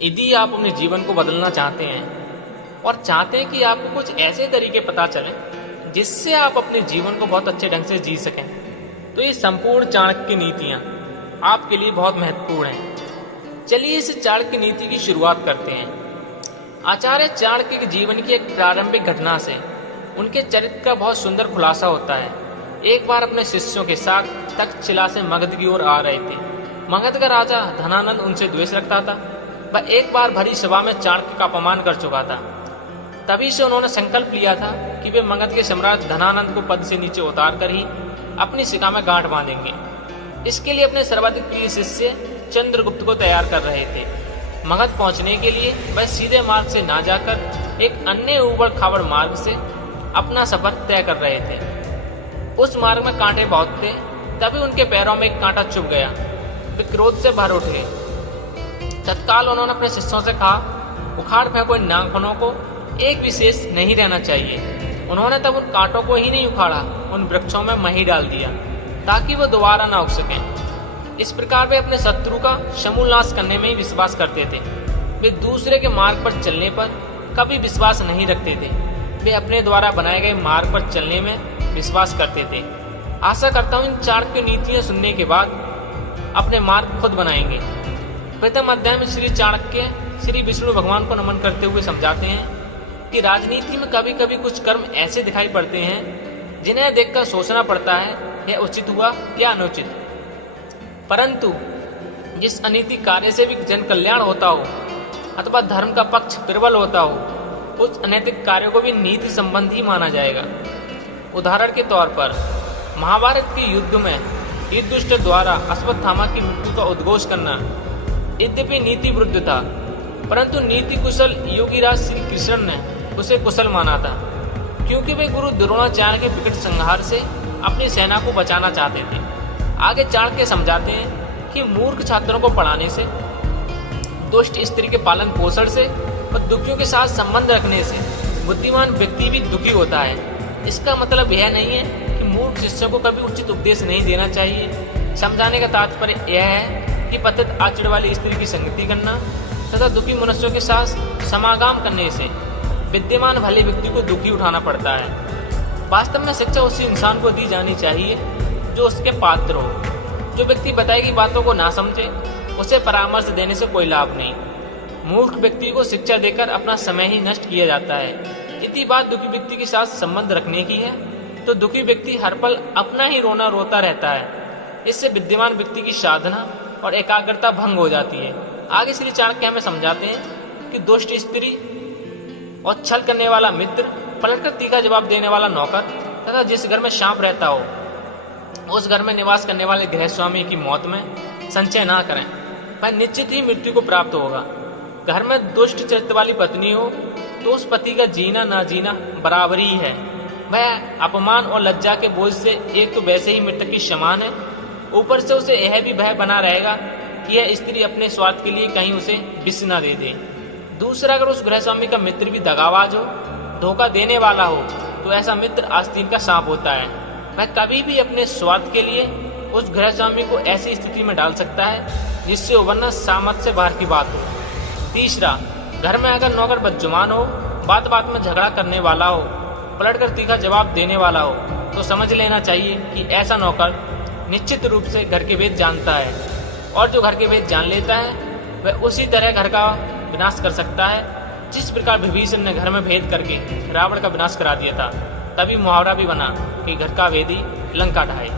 यदि आप अपने जीवन को बदलना चाहते हैं और चाहते हैं कि आपको कुछ ऐसे तरीके पता चलें जिससे आप अपने जीवन को बहुत अच्छे ढंग से जी सकें, तो ये संपूर्ण चाणक्य नीतियाँ आपके लिए बहुत महत्वपूर्ण हैं। चलिए इस चाणक्य नीति की शुरुआत करते हैं। आचार्य चाणक्य के जीवन की एक प्रारंभिक घटना से उनके चरित्र का बहुत सुंदर खुलासा होता है। एक बार अपने शिष्यों के साथ तक्षशिला से मगध की ओर आ रहे थे। मगध का राजा धनानंद उनसे द्वेष रखता था। वह एक बार भरी सभा में चाणक्य का अपमान कर चुका था। तभी से उन्होंने संकल्प लिया था कि वे मगध के सम्राट धनानंद को पद से नीचे उतार कर ही अपनी शिखा में गांठ बांधेंगे। इसके लिए अपने सर्वाधिक प्रिय शिष्य चंद्रगुप्त को तैयार कर रहे थे। मगध पहुंचने के लिए वह सीधे मार्ग से ना जाकर एक अन्य उबड़ खाबड़ मार्ग से अपना सफर तय कर रहे थे। उस मार्ग में कांटे बहुत थे। तभी उनके पैरों में एक कांटा चुभ गया। वे क्रोध से भर उठे। तत्काल उन्होंने अपने शिष्यों से कहा, उखाड़ फेंको इन नाखूनों को, एक विशेष नहीं रहना चाहिए। उन्होंने तब उन कांटों को ही नहीं उखाड़ा, उन वृक्षों में मही डाल दिया ताकि वो दोबारा ना उग सकें। इस प्रकार वे अपने शत्रु का समूल नाश करने में ही विश्वास करते थे। वे दूसरे के मार्ग पर चलने पर कभी विश्वास नहीं रखते थे। वे अपने द्वारा बनाए गए मार्ग पर चलने में विश्वास करते थे। आशा करता हूँ इन चाणक्य नीतियाँ सुनने के बाद अपने मार्ग खुद बनाएंगे। प्रथम अध्याय में श्री चाणक्य श्री विष्णु भगवान को नमन करते हुए समझाते हैं कि राजनीति में कभी कभी कुछ कर्म ऐसे दिखाई पड़ते हैं जिन्हें देखकर सोचना पड़ता है यह उचित हुआ या अनुचित। परंतु जिस अनैतिक कार्य से भी जन कल्याण होता हो अथवा धर्म का पक्ष प्रबल होता हो, उस अनैतिक कार्य को भी नीति संबंधी माना जाएगा। उदाहरण के तौर पर महाभारत के युद्ध में युधिष्ठिर द्वारा अश्वत्थामा की मृत्यु का उद्घोष करना यद्यपि नीति विरुद्ध था, परंतु नीति कुशल योगीराज श्री कृष्ण ने उसे कुशल माना था, क्योंकि वे गुरु द्रोणाचार्य के विकट संहार से अपनी सेना को बचाना चाहते थे। आगे चाणक्य समझाते हैं कि मूर्ख छात्रों को पढ़ाने से, दुष्ट स्त्री के पालन पोषण से और दुखियों के साथ संबंध रखने से बुद्धिमान व्यक्ति भी दुखी होता है। इसका मतलब यह नहीं है कि मूर्ख शिष्यों को कभी उचित उपदेश नहीं देना चाहिए। समझाने का तात्पर्य यह है कि पतित आचरण वाली स्त्री की संगति करना तथा दुखी मनुष्यों के साथ समागम करने से विद्यमान भले व्यक्ति को दुखी उठाना पड़ता है। वास्तव में शिक्षा उसी इंसान को दी जानी चाहिए जो उसके पात्र हो। जो व्यक्ति बताई गई बातों को ना समझे, उसे परामर्श देने से कोई लाभ नहीं। मूर्ख व्यक्ति को शिक्षा देकर अपना समय ही नष्ट किया जाता है। यदि बात दुखी व्यक्ति के साथ संबंध रखने की है तो दुखी व्यक्ति हर पल अपना ही रोना रोता रहता है। इससे विद्यमान व्यक्ति की साधना और एकाग्रता भंग हो जाती है। आगे श्री चाणक्य हमें समझाते हैं कि दुष्ट स्त्री और छल करने वाला मित्र, पलटकर तीखा जवाब देने वाला नौकर तथा जिस घर में सांप रहता हो उस घर में निवास करने वाले गृहस्वामी की मौत में संचय ना करें, वह निश्चित ही मृत्यु को प्राप्त होगा। घर में दुष्ट चरित्र वाली पत्नी हो तो उस पति का जीना ना जीना बराबर ही है। वह अपमान और लज्जा के बोझ से एक तो वैसे ही मृतक की समान है, ऊपर से उसे यह भी भय बना रहेगा कि यह स्त्री अपने स्वार्थ के लिए कहीं उसे विष न दे दे। दूसरा, अगर उस गृहस्वामी का मित्र भी दगाबाज हो, धोखा देने वाला हो, तो ऐसा मित्र आस्तीन का सांप होता है। वह कभी भी अपने स्वार्थ के लिए उस गृहस्वामी को ऐसी स्थिति में डाल सकता है जिससे उबरना सामर्थ्य से बाहर की बात हो। तीसरा, घर में अगर नौकर बदजुबान हो, बात बात में झगड़ा करने वाला हो, पलटकर तीखा जवाब देने वाला हो, तो समझ लेना चाहिए कि ऐसा नौकर निश्चित रूप से घर के भेद जानता है, और जो घर के भेद जान लेता है वह उसी तरह घर का विनाश कर सकता है जिस प्रकार विभीषण ने घर में भेद करके रावण का विनाश करा दिया था। तभी मुहावरा भी बना कि घर का भेदी लंका ढाए।